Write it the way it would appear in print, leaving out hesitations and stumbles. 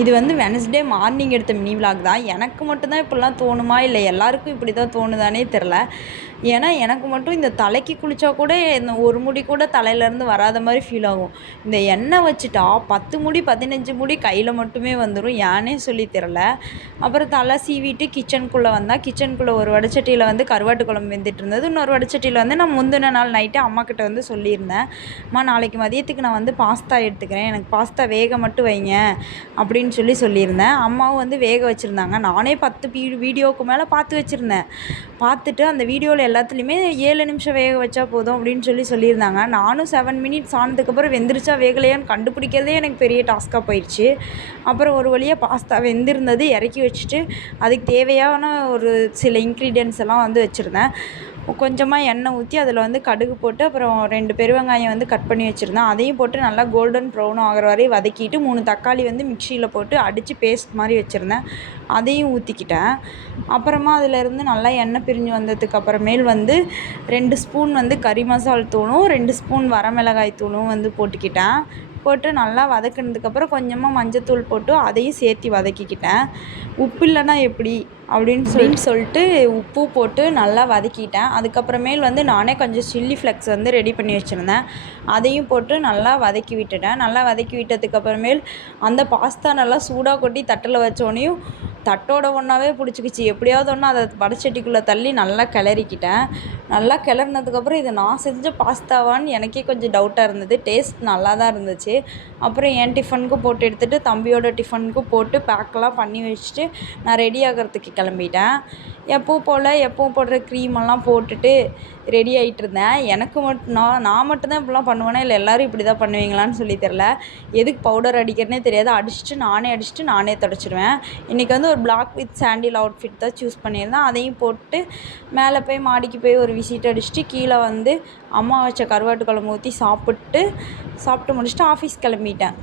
இது வந்து Wednesday morning எடுத்த மினி விலாக் தான். எனக்கு மட்டும் தான் இப்படிலாம் தோணுமா, இல்லை எல்லாருக்கும் இப்படி தான் தோணுதானே தெரில. ஏன்னா எனக்கு மட்டும் இந்த தலைக்கு குளித்தா கூட இந்த ஒரு முடி கூட தலையிலேருந்து வராத மாதிரி ஃபீல் ஆகும். இந்த எண்ணெய் வச்சுட்டா 10 முடி 15 முடி கையில் மட்டுமே வந்துடும். ஏன்னே சொல்லி தெரில. அப்புறம் தலை சீவிட்டு கிச்சனுக்குள்ளே வந்தால், கிச்சனுக்குள்ளே ஒரு வடைச்சட்டியில் வந்து கருவாட்டு குழம்பு வெந்துட்டு இருந்தது. இன்னொரு வடைச்சட்டியில் வந்து நான் முந்தின நாள் நைட்டு அம்மாக்கிட்ட வந்து சொல்லியிருந்தேன், அம்மா நாளைக்கு மதியத்துக்கு நான் வந்து பாஸ்தா எடுத்துக்கிறேன், எனக்கு பாஸ்தா வேக மட்டும் வைங்க அப்படின்னு சொல்லியிருந்தேன். அம்மாவும் வந்து வேக வச்சுருந்தாங்க. நானே 10 வீடியோவுக்கு மேலே பார்த்து வச்சுருந்தேன். பார்த்துட்டு அந்த வீடியோவில் எல்லாத்துலேயுமே 7 நிமிஷம் வேக வச்சா போதும் அப்படின்னு சொல்லியிருந்தாங்க. நானும் 7 மினிட்ஸ் ஆனதுக்கப்புறம் வெந்துருச்சா வேகலையான்னு கண்டுபிடிக்கிறதே எனக்கு பெரிய டாஸ்க்காக போயிடுச்சு. அப்புறம் ஒரு வழியாக பாஸ்தா வெந்திருந்தது, இறக்கி வச்சுட்டு அதுக்கு தேவையான ஒரு சில இன்க்ரீடியன்ட்ஸ் எல்லாம் வந்து வச்சுருந்தேன். கொஞ்சமாக எண்ணெய் ஊற்றி அதில் வந்து கடுகு போட்டு, அப்புறம் 2 பெருவெங்காயம் வந்து கட் பண்ணி வச்சுருந்தேன். அதையும் போட்டு நல்லா கோல்டன் ப்ரௌன் ஆகிற வரையும் வதக்கிட்டு 3 தக்காளி வந்து மிக்சியில் போட்டு அடித்து பேஸ்ட் மாதிரி வச்சுருந்தேன். அதையும் ஊற்றிக்கிட்டேன். அப்புறமா அதிலேருந்து நல்லா எண்ணெய் பிரிஞ்சு வந்ததுக்கு அப்புறமேல் வந்து 2 ஸ்பூன் வந்து கறி மசால் தூளும் 2 ஸ்பூன் வரமிளகாய் தூளும் வந்து போட்டுக்கிட்டேன். போட்டு நல்லா வதக்கினதுக்கப்புறம் கொஞ்சமாக மஞ்சத்தூள் போட்டு அதையும் சேர்த்து வதக்கிக்கிட்டேன். உப்பு இல்லைன்னா எப்படி அப்படின்னு சொல்லிட்டு உப்பு போட்டு நல்லா வதக்கிட்டேன். அதுக்கப்புறமேல் வந்து நானே கொஞ்சம் சில்லி ஃப்ளெக்ஸ் வந்து ரெடி பண்ணி வச்சுருந்தேன். அதையும் போட்டு நல்லா வதக்கி விட்டுட்டேன். நல்லா வதக்கி விட்டதுக்கப்புறமேல் அந்த பாஸ்தா நல்லா சூடாக கொட்டி தட்டில் வச்சோடனையும் தட்டோட ஒன்றாவே பிடிச்சிக்கிச்சு. எப்படியாவது ஒன்று அதை வடைச்சட்டிக்குள்ளே தள்ளி நல்லா கிளறிக்கிட்டேன். நல்லா கிளறினதுக்கப்புறம் இது நான் செஞ்ச பாஸ்தாவான்னு எனக்கே கொஞ்சம் டவுட்டாக இருந்தது. டேஸ்ட் நல்லா தான் இருந்துச்சு. அப்புறம் என் டிஃபனுக்கும் போட்டு எடுத்துகிட்டு தம்பியோட டிஃபனுக்கும் போட்டு பேக்கெல்லாம் பண்ணி வச்சுட்டு நான் ரெடி ஆகிறதுக்கு கிளம்பிட்டேன். எப்பவும் போடுற க்ரீமெல்லாம் போட்டுட்டு ரெடி ஆகிட்டு இருந்தேன். எனக்கு மட்டும் நான் மட்டும்தான் இப்படிலாம் பண்ணுவேனா, இல்லை எல்லோரும் இப்படி தான் பண்ணுவீங்களான்னு சொல்லி தெரில. எதுக்கு பவுடர் அடிக்கிறனே தெரியாது. அடிச்சுட்டு நானே தொடச்சிடுவேன். இன்றைக்கி வந்து ஒரு பிளாக் வித் சாண்டில் அவுட்ஃபிட் தான் சூஸ் பண்ணியிருந்தேன். அதையும் போட்டு மேலே போய் மாடிக்கு போய் ஒரு விசிட் அடிச்சுட்டு கீழே வந்து அம்மா வச்ச கருவாட்டு குழம்பு ஊற்றி சாப்பிட்டு முடிச்சுட்டு ஆஃபீஸ் கிளம்பிட்டேன்.